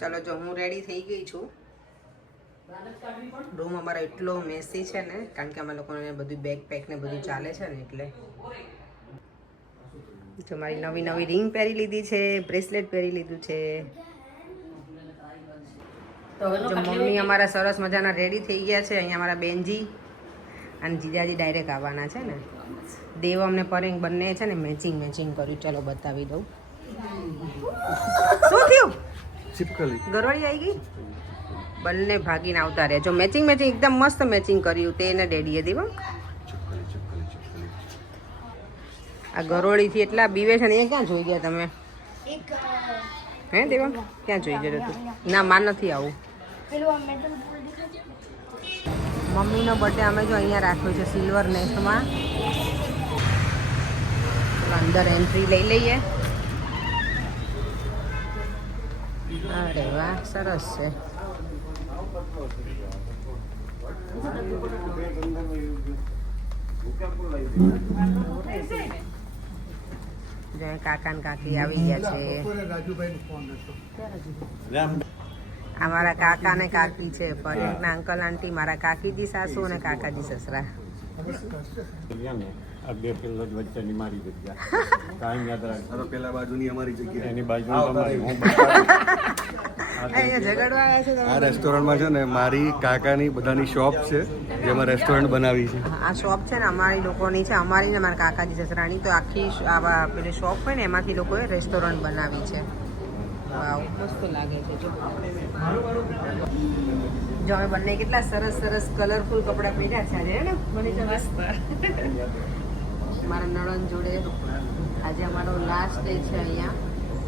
ચાલો જો હું રેડી થઈ ગઈ છું. રૂમ અમારો એટલો મેસી છે ને, કારણ કે અમે લોકોને બધું બેગ પેક ને બધું ચાલે છે ને એટલે. જો મારી નવી નવી રિંગ પહેરી લીધી છે, બ્રેસલેટ પહેરી લીધું છે. જો મમ્મી અમારા સરસ મજાના રેડી થઈ ગયા છે. અહીંયા અમારા બેનજી અને જીજાજી ડાયરેક્ટ આવવાના છે ને. દેવ અમને પરેંગ બંને છે ને મેચિંગ કર્યું. ચાલો બતાવી દઉં. શું થયું? ગરવાડી આવી ગઈ. બંને ભાગીને આવતા રહ્યા. જો મેચિંગ એકદમ મસ્ત મેચિંગ કર્યું તે ને ડેડીએ દેવા. આ ગરોળીથી એટલા બીવે છે ને. એ ક્યાં જોઈ ગયા તમે? હે દેવા ક્યાં જોઈ ગયો તું? ના માન નથી આવું. મમ્મીનો બર્થડે અમે જો અહીંયા રાખ્યો છે સિલ્વર નેસ્ટમાં. અંદર એન્ટ્રી લઈ લઈએ. અરે વાહ સરસ છે. કાકા ને કાકી આવી ગયા છે. અમારા કાકા ને કાકી છે. પરેશના અંકલ આંટી, મારા કાકીજી સાસુ અને કાકાજી સસરા. આ બે પેલા વચ્ચેની મારી જગ્યા કાયમ યાદ રાખજો. પેલા બાજુની અમારી જગ્યા, એની બાજુ તમારી. આ રેસ્ટોરન્ટમાં છે ને મારી કાકાની બધાની શોપ છે, જેમાં રેસ્ટોરન્ટ બનાવી છે. આ શોપ છે ને અમારી લોકોની છે, અમારી ને મારા કાકાજી સસરાની. તો આખી આવા પેલી શોપ હોય ને એમાંથી લોકોએ રેસ્ટોરન્ટ બનાવી છે. વાવ મસ્ત લાગે છે. જો અમે બંને કેટલા સરસ સરસ કલરફુલ કપડાં પહેર્યા છે આજે ને. મારા નણંદ જોડે આજે અમારો લાસ્ટ ડે છે અહીંયા.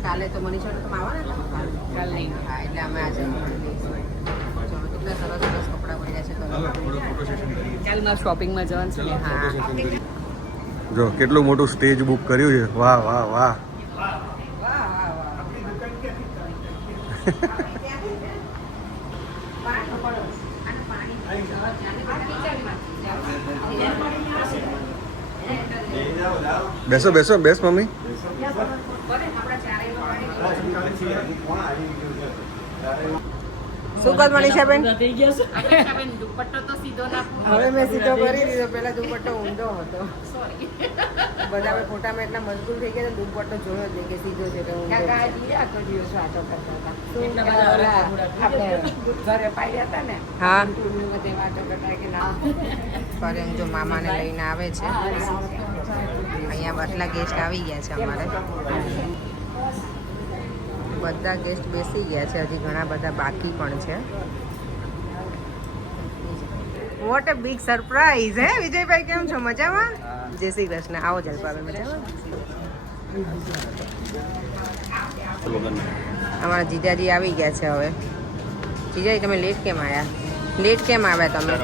કાલે તો મનીષા તમે આવવાના હતા? કાલે હા, એટલે અમે આજે કેટલા સરસ સરસ કપડાં પહેર્યા છે. કાલે મારે શોપિંગમાં જવાનું છે. હા જો કેટલું મોટું સ્ટેજ બુક કર્યું છે. વાહ વાહ વાહ. બેસો બેસો બેસ મમ્મી. શું કર મનીષાબેન? હવે મેં સીધો કરી દીધો. પેલા દુપટ્ટો ઊંધો હતો. બધા ફોટામાં એટલા મજબૂર થઈ ગયા. દુપટ્ટો જોયો જ નહીં કે સીધો છે. હા પરેમ જો મામાને લઈને આવે છે. અહીંયા આટલા ગેસ્ટ આવી ગયા છે અમારે. બધા ગેસ્ટ બેસી ગયા છે. હજી ઘણા બધા બાકી પણ છે. What a big surprise. હે વિજયભાઈ કેમ છો? મજામાં? જય શ્રી કૃષ્ણ. આવો જલપાબેન. મજામાં? અમારા જીજાજી આવી ગયા છે. હવે જીજાજી તમે લેટ કેમ આવ્યા? લેટ કેમ આવ્યા તમે?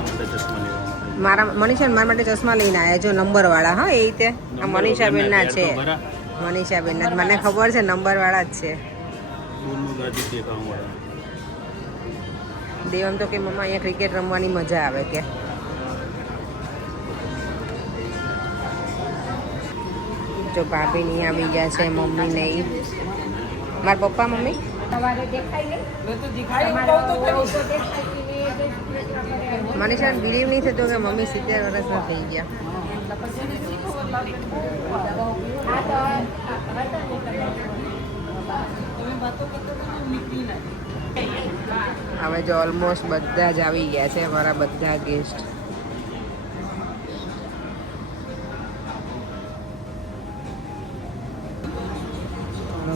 મારા મનીષા મારા માટે ચશ્મા લઈને આવ્યા. જો નંબરવાળા. હા એ રીતે આ મનીષાબેનના છે. મનીષાબેનના મને ખબર છે નંબરવાળા જ છે. દેવમ તો કે મમ્મા અહીંયા ક્રિકેટ રમવાની મજા આવે કે. જો ભાભી નહીં આવી ગયા છે. મમ્મી નહીં. મારા પપ્પા મમ્મી મનીષા બિલીવ નહીં થતો કે મમ્મી 70 વર્ષના થઈ ગયા. હવે જો ઓલમોસ્ટ બધા જ આવી ગયા છે. અમારા બધા ગેસ્ટ.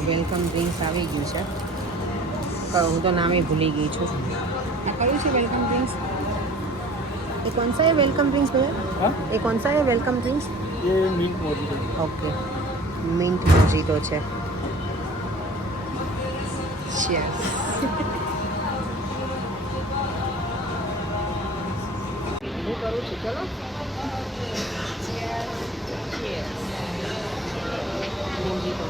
વેલકમ ડ્રિંક્સ આવી ગયું છે. હું તો નામે ભૂલી ગઈ છું. આ કયું છે વેલકમ ડ્રિંક્સ? ये कौन सा है वेलकम ड्रिंक्स भैया? ये कौन सा है वेलकम ड्रिंक्स? ये mint mojito. Okay mint mojito છે. Cheers. હું કરું છું. ચલો મોજીટો.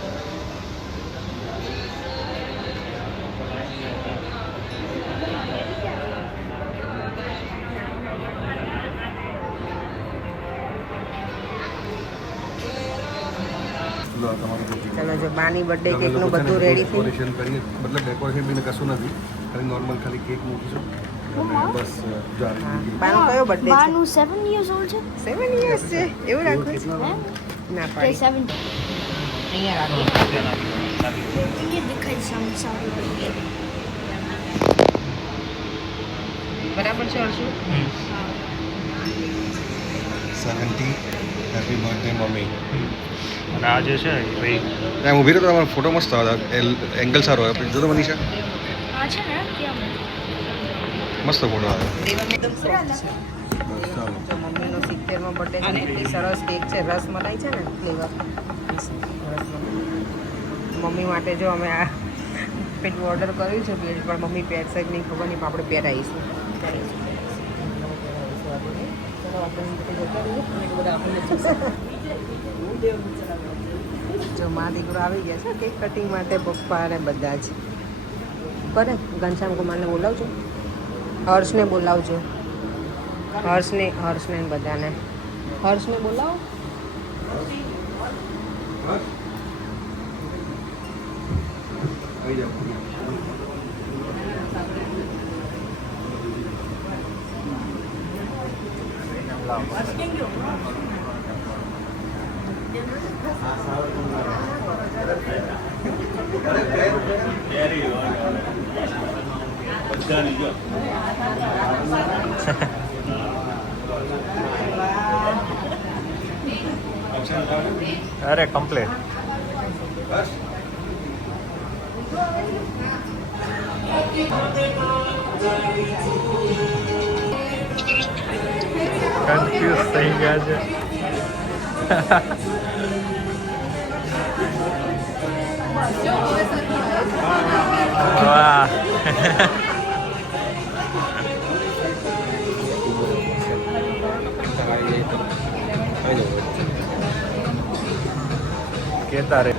ચલો જો બાની બર્થડે કેકનું બધું રેડી થયું. ડેકોરેશન કરીએ, મતલબ ડેકોરેશન બી કશું નથી, ખાલી નોર્મલ ખાલી કેક મૂકીશું અને બસ જો આવી હા, ગયું. બાનો કયો બર્થડે છે? બાનું 7 years old છે 7 years છે એવું રાખવું છે? કેટલા હે? ના તે પાડી 7 અહીંયા રાખો. અહીંયા દેખાય સારું બરાબર છે હર્ષુ? 70 happy birthday mummy. અને આ જે છે એ ભાઈ ત્યાં ઊભી રહો તો તમારો ફોટો મસ્ત આવે, એંગલ સારો આવે. જો તો મનીષા આ છે ને કેમ મસ્ત ફોટો આવે. જો મમ્મીનો 70મો બર્થડે છે ને, એટલી સરસ કેક છે, રસમલાઈ છે ને ફ્લેવર. મમ્મી માટે જો અમે આ પેલું ઓર્ડર કર્યું છે બેડ, પણ મમ્મી પહેરશે કે નહીં ખબર નહીં, પણ આપણે પહેરાવીશું. જો મા દીકરો આવી ગયા છે કેક કટિંગ માટે, પપ્પા અને બધા જ. કરે ઘનશ્યામ કુમારને બોલાવજો, હર્ષને બોલાવજો, હર્ષને ને બધાને. હર્ષને બોલાવો. આવી જાઓ. અરે કમ્પ્લીટ કન્ફ્યુઝ થઈ ગયા છે. વાહ કેતા રે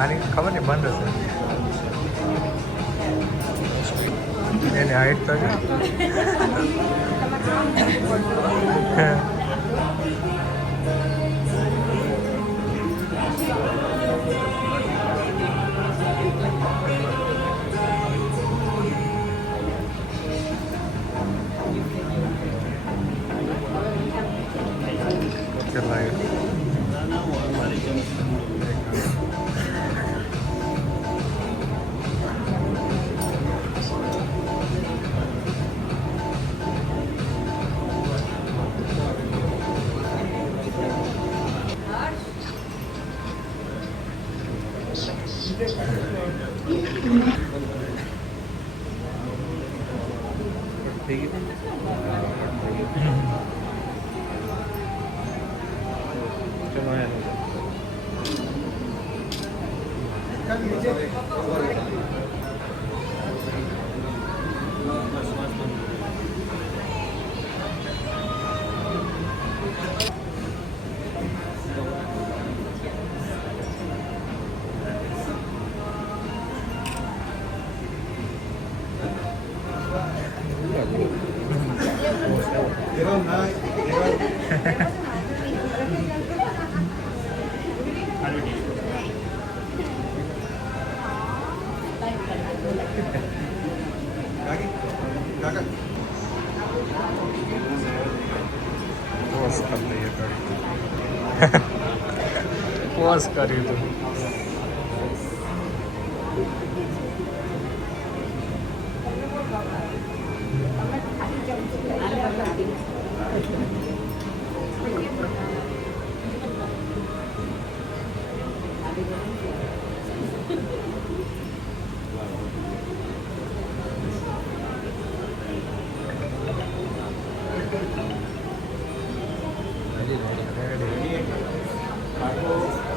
આની ખબર નહીં બંધ હશે એની હાઈટ તો છે. કેટલા થઈ ગયું ચલો યાર પોઝ કરી લઈએ પોઝ કર્યું હતું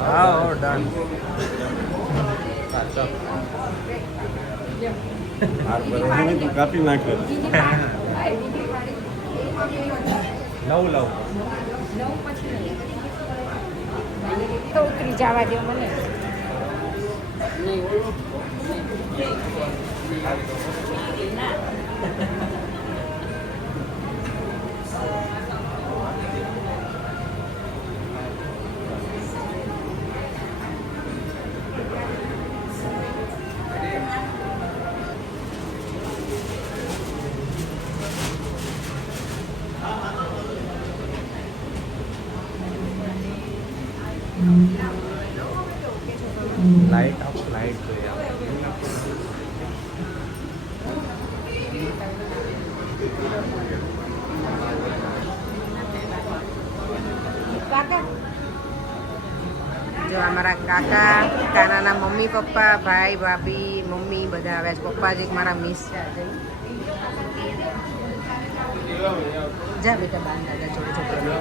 હા ડન તું કાપી નાખે લવ ઉતરી જવા દે મને. લાઈટ આપ લાઈટ જોઈએ જો અમારા કાકા કાનાના મમ્મી પપ્પા ભાઈ ભાભી મમ્મી બધા આવ્યા છે. પપ્પા જ એક મારા મિસ છે આજે. જા બેટા બાર દાદા જોડે છોકરા.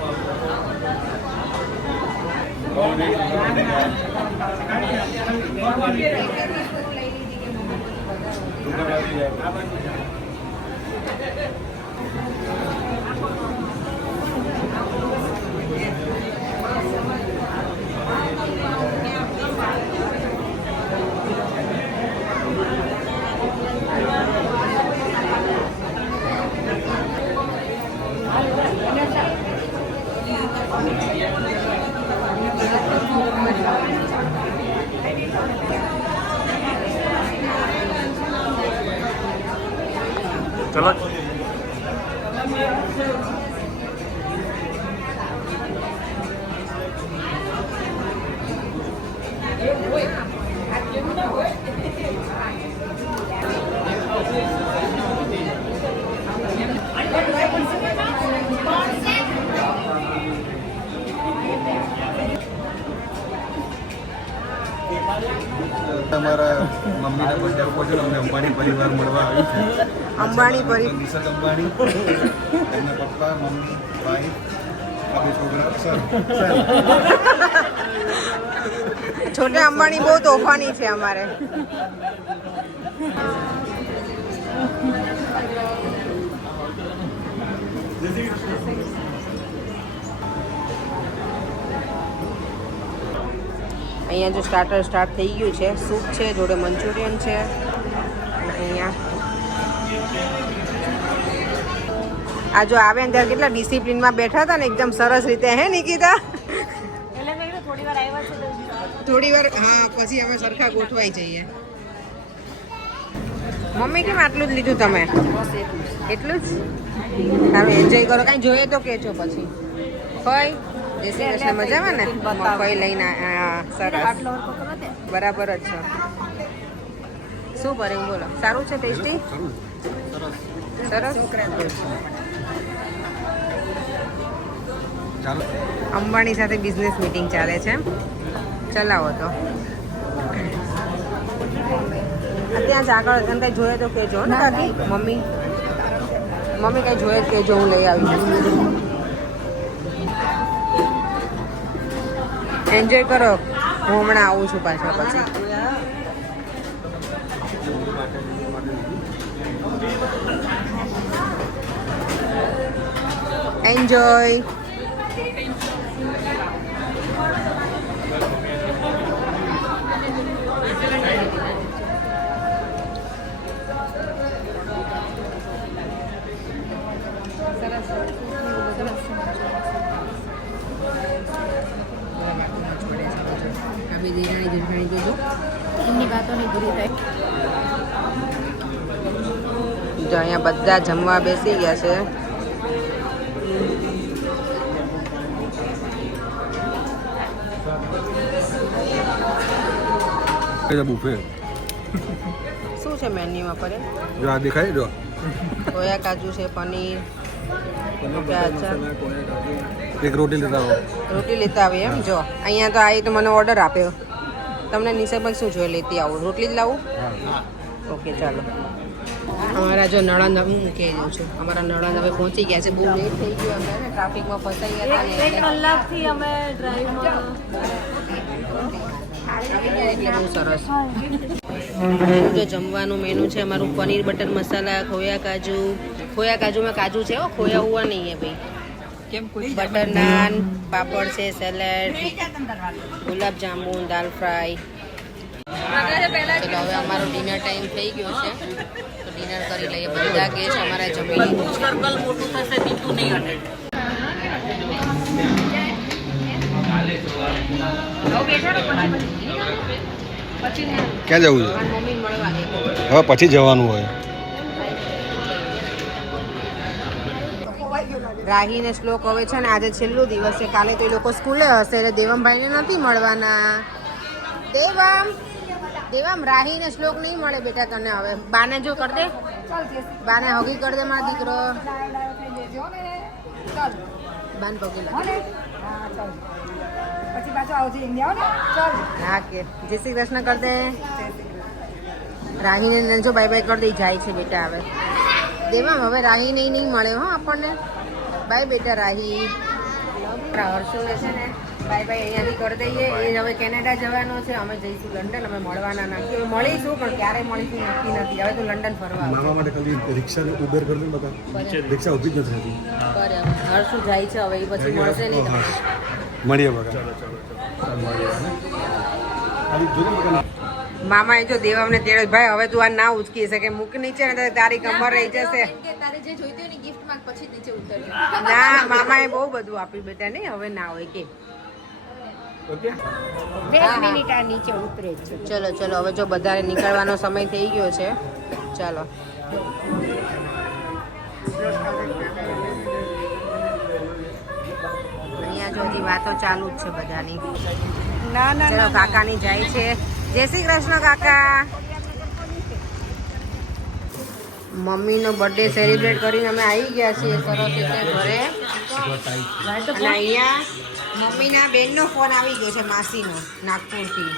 ચલો તમારા મમ્મીના બર્થડે ઉપર છે અમને અંબાણી પરિવાર મળવા આવ્યું છે. અંબાણી પરિવાર. નિશા અંબાણી એમના પપ્પા મમ્મી ભાઈ આ બે છોકરા સર છોટા અંબાણી બહુ તોફાની છે અમારે. અહીંયા જો સ્ટાર્ટર સ્ટાર્ટ થઈ ગયું છે. સૂપ છે, જોડે મંચુરિયન છે. અને અહીંયા આ જો આવે ને ત્યારે કેટલા ડિસિપ્લિનમાં બેઠા હતા ને એકદમ સરસ રીતે. હે નિકિતા? થોડી વાર હા, પછી અમે સરખા ગોઠવાઈ જઈએ. મમ્મી કેમ આટલું જ લીધું તમે? એટલું જ? તમે એન્જોય કરો. કાંઈ જોઈએ તો કેજો પછી. ફઈ જય શ્રી કૃષ્ણ. મજામાં ને? ફઈ લઈને સરસ બરાબર જ છે. શું કરે બોલો? સારું છે? ટેસ્ટી? સરસ. ચાલો અંબાણી સાથે બિઝનેસ મીટિંગ ચાલે છે. ચલાવો તો ત્યાં જ આગળ કંઈ જોઈએ તો કહેજો ને કાકી મમ્મી. મમ્મી કઈ જોઈએ કે જો હું લઈ આવી. એન્જોય કરો, હું હમણાં આવું છું પાછા પછી. એન્જોય. એમની વાતો નહીં પૂરી થાય. જો અહીંયા બધા જમવા બેસી ગયા છે. બુફે શું છે મેન્યુમાં પડે? જો આ દેખાય જો સોયા કાજુ છે, પનીર, ગાજર. એક રોટી લેતા આવો. રોટી લેતા આવી એમ? જો અહીંયા તો આવી તો મને ઓર્ડર આપ્યો. તમને નિશાભાઈ શું જોઈએ લેતી આવું? રોટલી જ લાવું? ઓકે ચાલો. અમારા જો નળંદ હું મૂકી દઉં છું. અમારા નળંદ હવે પહોંચી ગયા છે. બહુ લેટ થઈ ગયું અમે ને ટ્રાફિકમાં ફસાઈ ગયા હતા ને કલાકથી અમે ડ્રાઈવમાં એટલે બહુ સરસ. જો જમવાનું મેનુ છે અમારું પનીર બટર મસાલા, ખોયા કાજુમાં કાજુ છે હો, ખોયા હુઆ નહીં હે ભાઈ. બટર નાન, પાપડ છે, સેલેડ, ગુલાબ જાંબુ, દાલ ફ્રાય. ચલો હવે અમારો ડિનર ટાઈમ થઈ ગયો છે તો ડિનર કરી લઈએ. બધા ગેસ્ટ અમારા જમી લીધું છે. ક્યાં જવું છે? મમ્મી મળવા ગઈ. હવે પછી જવાનું હોય. રાહી ને શ્લોક હવે છે ને આજે છેલ્લું દિવસ છે. કાલે તો એ લોકો સ્કૂલે હશે એટલે દેવમભાઈને નથી મળવાના. દેવમ રાહી ને શ્લોક નહીં મળે બેટા તને હવે. બાને જો કર દે, બાને હગી કર દે મારો દીકરો. બાન પગી લાગે. હા કે જય શ્રી કૃષ્ણ કર દે. રાહીને જો બાય બાય કર દે, જાય છે બેટા હવે. દેવમ હવે રાહી નહીં મળે હો આપણને. બાય બેટા રાહી. હર્ષુને છે ને બાય બાય અહીંયાથી કરી દઈએ. એ હવે કેનેડા જવાનો છે, અમે જઈશું લંડન. અમે મળવાના નથી, હવે મળીશું પણ ક્યારે મળીશું નક્કી નથી. હવે તો લંડન ફરવા મામા માટે ખાલી રિક્ષા ને ઉબેર કરી દો બધા. રિક્ષા ઊભી જ નથી રહેતી. બરાબર. હર્ષુ જાય છે હવે, એ પછી મળશે નહીં તમને. મળીએ બગા. મામાએ જો દેવમને તેડો, ભાઈ હવે તું આ ના ઉચકી શકે, મૂક નીચે ને તારી કમર રહી જશે. તારે જે જોઈતું હોય ને ગિફ્ટ માં પછી નીચે ઉતરજો. ના મામાએ બહુ બધું આપ્યું બેટા, નહીં હવે ના હોય કે. 10 મિનિટ આ નીચે ઉતરે છે. ચલો ચલો હવે જો બધાને નીકળવાનો સમય થઈ ગયો છે. ચાલો અહીંયા જો હજી વાતો ચાલુ જ છે બધાની. ચલો કાકાની જાય છે. જય શ્રી કૃષ્ણ કાકા. મમ્મીનો બર્થડે સેલિબ્રેટ કરીને અમે આવી ગયા છીએ સરસ રીતે ઘરે. અને અહીંયા મમ્મીના બેનનો ફોન આવી ગયો છે, માસીનો, નાગપુરથી.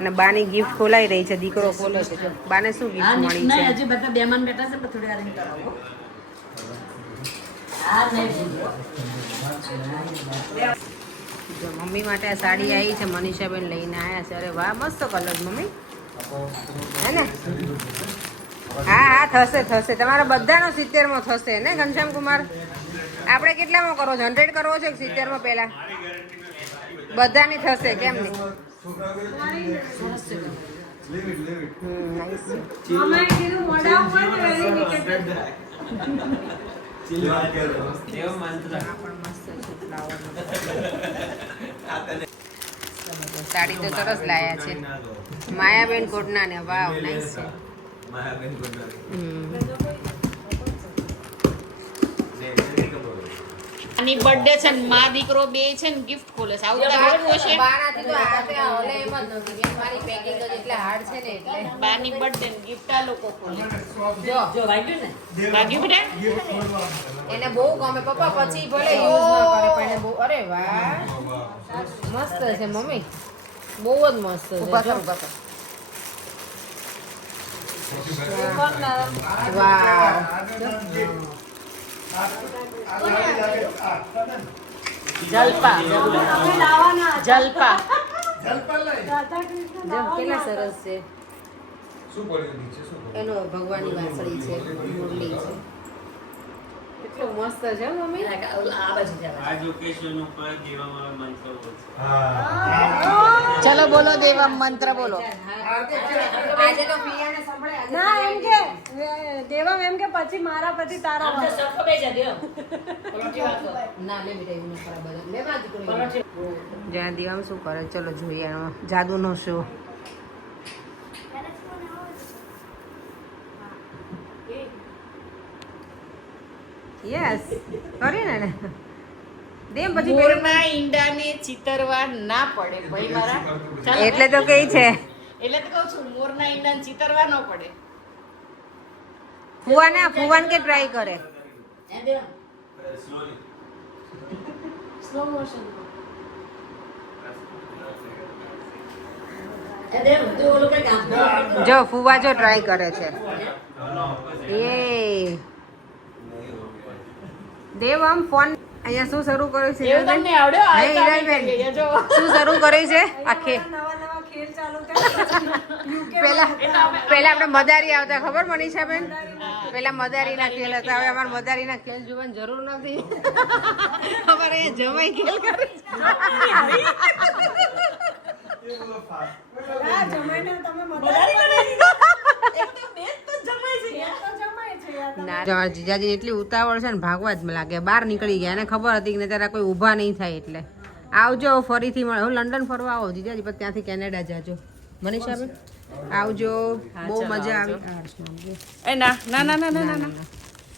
અને બાની ગિફ્ટ ખોલાઈ રહી છે, દીકરો ખોલે છે. જો બાને શું ગિફ્ટ મળી છે? હજી બધા બેમાન બેઠા છે, પણ થોડી વાર કરાવો. જો મમ્મી માટે આ સાડી આવી છે, મનીષાબેન લઈને આવ્યા છે. અરે વાહ, મસ્ત કલર મમ્મી, હે ને? હા હા થશે થશે, તમારા બધાનો 70માં થશે ને ઘનશ્યામ કુમાર? આપણે કેટલામાં કરો છો? 100 કરવો છે કે 70માં? પહેલા બધાની થશે, કેમ નહીં? સાડી તો સરસ લાયા છે માયાબેન કોટના ને. વાવ, નાઈસ છે. આની બર્થડે છે ને માં દીકરો બે છે ને ગિફ્ટ ખોલે છે. આવું તો હોવું છે. બાનાથી તો હાથે હલે એમ જ નથી. બેન મારી પેકિંગ જ એટલે હાર્ડ છે ને એટલે. બાની બર્થડે ને ગિફ્ટ આ લોકો ખોલે. જો વાગ્યું ને? વાગ્યું બેટા? એને બહુ ગમે પપ્પા, પછી ભલે યુઝ ન કરે પણ એને બહુ. અરે વાહ, મસ્ત છે મમ્મી, બહુ જ મસ્ત છે. વાવ જલપા જલપા જો કેટલા સરસ છે શું પડ્યું નીચે શું પડ્યું? એનો ભગવાનની વાસળી છે મુરલી છે કેટલું મસ્ત છે હો મમ્મી આ લોકેશન ઉપર દેવામાં મંત્ર બોલ ચલો બોલો દેવમ મંત્ર બોલો આજે તો પિયાને સંભળાય ના એમ કે દેવમ એમ કે પછી મારા પછી તારા વાળા. ના લે બેટા એવું ન કરા બધા લે બાજુ કોઈ જ્યાં દીવામ શું કરે ચલો જોઈએ આમાં જાદુનો શો યસ કરીએ ને દેમ પછી મોરના ઈંડાને ચિતરવા ના પડે ભાઈ મારા ચાલો. એટલે તો કઈ છે એટલે તો કહું છું મોરના ઈંડાને ચિતરવા ન પડે ફુવાન કે ટ્રાય કરે જો ફુવા જો ટ્રાય કરે છે એ દેવ આમ ફોન અહીંયા શું શરૂ કર્યું છે એવું તમને આવડ્યો આ નહીં, કામ હિરલબેન. કરીએ, જો શું શરૂ કર્યું છે આખે નવા ખેલ ચાલુ કર્યા પેલા આપણે મદારી આવતા ખબર મનીષાબેન પેલા મદારીના ખેલ હતા હવે અમારે મદારીના ખેલ જોવાની જરૂર નથી અમારે અહીંયા જમાઈ ખેલ કરે જીજાજી એટલી ઉતાવળ છે ને ભાગવા જ લાગે બહાર નીકળી ગયા એને ખબર હતી કે તારા કોઈ ઊભા નહીં થાય એટલે આવજો ફરીથી મળે હું લંડન ફરવા આવો જીજાજી પછી ત્યાંથી કેનેડા જાજો મનીષાબેન આવજો બહુ મજા આવી એ ના ના ના ના ના ના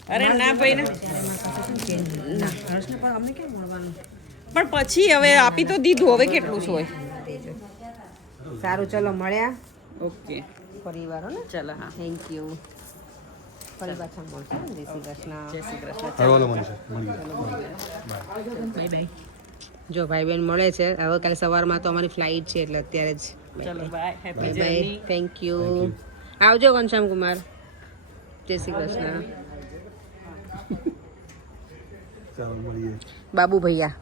અરે ના ભાઈ ના હર્ષને પણ અમને કેમ મળવાનું પણ પછી હવે આપી તો દીધું હવે કેટલું છે હોય સારું ચલો મળ્યા ઓકે પરિવાર હો ને ચલો હા થેન્ક યુ ફરી પાછા મળશે ને જય શ્રી કૃષ્ણ જય શ્રી કૃષ્ણ હાલો મનીષા મળીએ બાય બાય જો ભાઈ બહેન મળે છે હવે કાલે સવારમાં તો અમારી ફ્લાઇટ છે એટલે અત્યારે જ ચલો bye happy bye bye journey thank you આવજો ઘનશ્યામ કુમાર જય શ્રી કૃષ્ણ ચાલો મળીએ બાબુ ભૈયા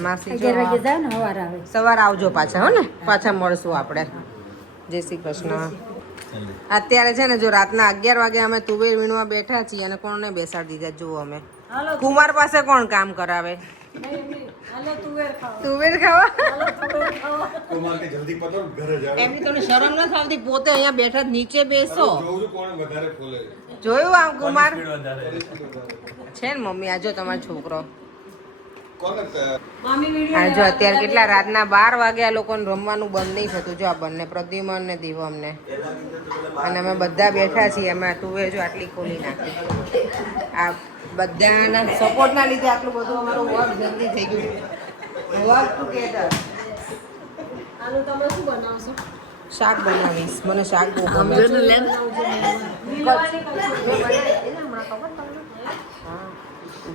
માસી જો, 11 વાગે જાવ ને સવાર આવે સવારે આવજો પાછા હો ને પાછા મળશું આપણે જય શ્રી કૃષ્ણ અત્યારે છે ને જો રાતના 11 વાગે અમે તુવેર વીણવા બેઠા છીએ અને કોણને બેસાડી દીધા જુઓ અમે કુમાર પાસે કોણ કામ કરાવે હાલો તુવેર ખાઓ તુવેર ખાવા કુમાર કે જલ્દી પતો ને ઘરે જાવ એમની તમને શરમ નથી આવતી પોતે અહીંયા બેઠા જ નીચે બેસો જોઉં છું કોણ વધારે ફૂલે જોયું આમ કુમાર છે ને મમ્મી આજો તમારો છોકરો કોણ આ જો અત્યારે કેટલા રાતના 12 વાગે આ લોકોને રમવાનું બંધ નહીં થતું જો આ બંને પ્રદ્યુમન ને દીવમને અને અમે બધા બેઠા છીએ અમે તુવેર જો આટલી ખોલી નાખી આ બધાના સપોર્ટના લીધે આટલું બધું અમારું વર્ક જલ્દી થઈ ગયું વર્ક ટુગેધર હાલો તમે શું બનાવશો શાક બનાવીશ મને શાક બહુ ગમે છે.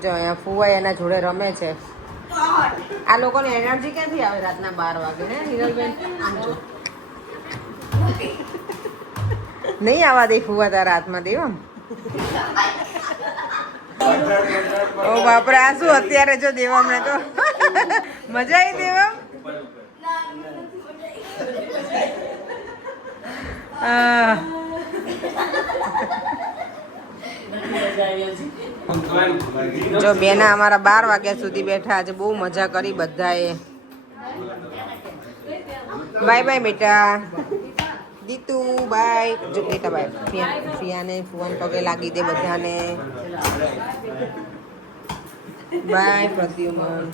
જો અહીંયા ફુવાઈ એના જોડે રમે છે આ લોકોને એનર્જી ક્યાંથી આવે રાતના 12 વાગે હે હિરલબેન આમ જો નહીં આવા દે ફુવા તારા હાથમાં દેવમ ઓ બાપરે આ શું અત્યારે જો દેવમ ને તો મજા આવી દેવમ જો બેના અમારા 12 વાગ્યા સુધી બેઠા આજે બહુ મજા કરી બધાએ બાય બાય બેટા દીતુ બાય જો બેટા બાય ફિયાને ફુવાન પગે લાગી દે બધાને બાય પ્રદ્યુમન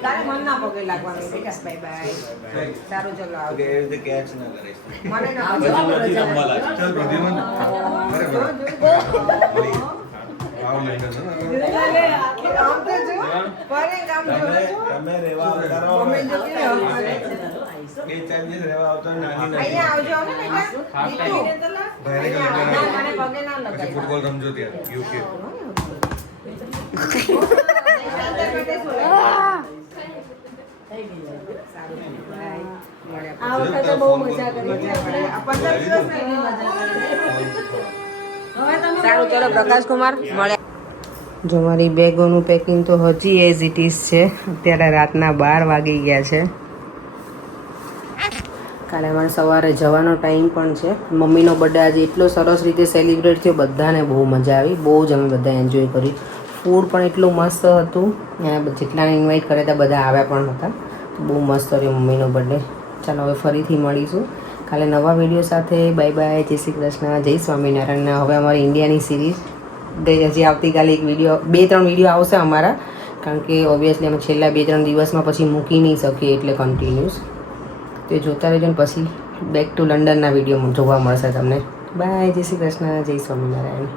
તારે મન ના પગે લાગવાનું બેટા બાય બાય સારું ચલો આવજો મને ના ચાલ પ્રદ્યુમન આવ લઈને આમ તો જો પરે કામ જો તમે રેવા આવતા મમ્મી જો કેવો બે ચાર દિવસ રેવા આવતા નાની અહીંયા આવજો ને બેટા દીતુ ભાઈને ના, કાલે મને પગે ના પછી લગાય ફૂટબોલ રમજો ત્યાં યુકે આ વખતે એટલે બહુ મજા કરી એટલે આપણે 15 દિવસમાં એની મજા કરી. હવે તમે સારું ચલો પ્રકાશકુમાર મળ્યા. જો મારી બેગોનું પેકિંગ તો હજી એઝ ઇટ ઇઝ છે. અત્યારે રાતના 12 વાગી ગયા છે. કાલે અમારે સવારે જવાનો ટાઈમ પણ છે. મમ્મીનો બર્થડે આજે એટલો સરસ રીતે સેલિબ્રેટ થયો, બધાને બહુ મજા આવી, બહુ જ અમે બધા એન્જોય કરી. ફૂડ પણ એટલું મસ્ત હતું અને જેટલાને ઇન્વાઇટ કર્યા હતા બધા આવ્યા પણ હતા. બહુ મસ્ત રહ્યો મમ્મીનો બર્થડે. ચાલો હવે ફરીથી મળીશું કાલે નવા વિડીયો સાથે. બાય બાય, જય શ્રી કૃષ્ણ, જય સ્વામિનારાયણ. હવે અમારી ઇન્ડિયાની સિરીઝ હજી આવતીકાલે એક વિડીયો 2-3 વિડીયો આવશે અમારા, કારણ કે ઓબ્વિયસલી અમે છેલ્લા 2-3 દિવસમાં પછી મૂકી નહીં શકીએ એટલે કન્ટિન્યુઅસ. તે જોતા રહેજો ને પછી બેક ટુ લંડનના વિડીયો જોવા મળશે તમને. બાય, જય શ્રી કૃષ્ણ, જય સ્વામિનારાયણ.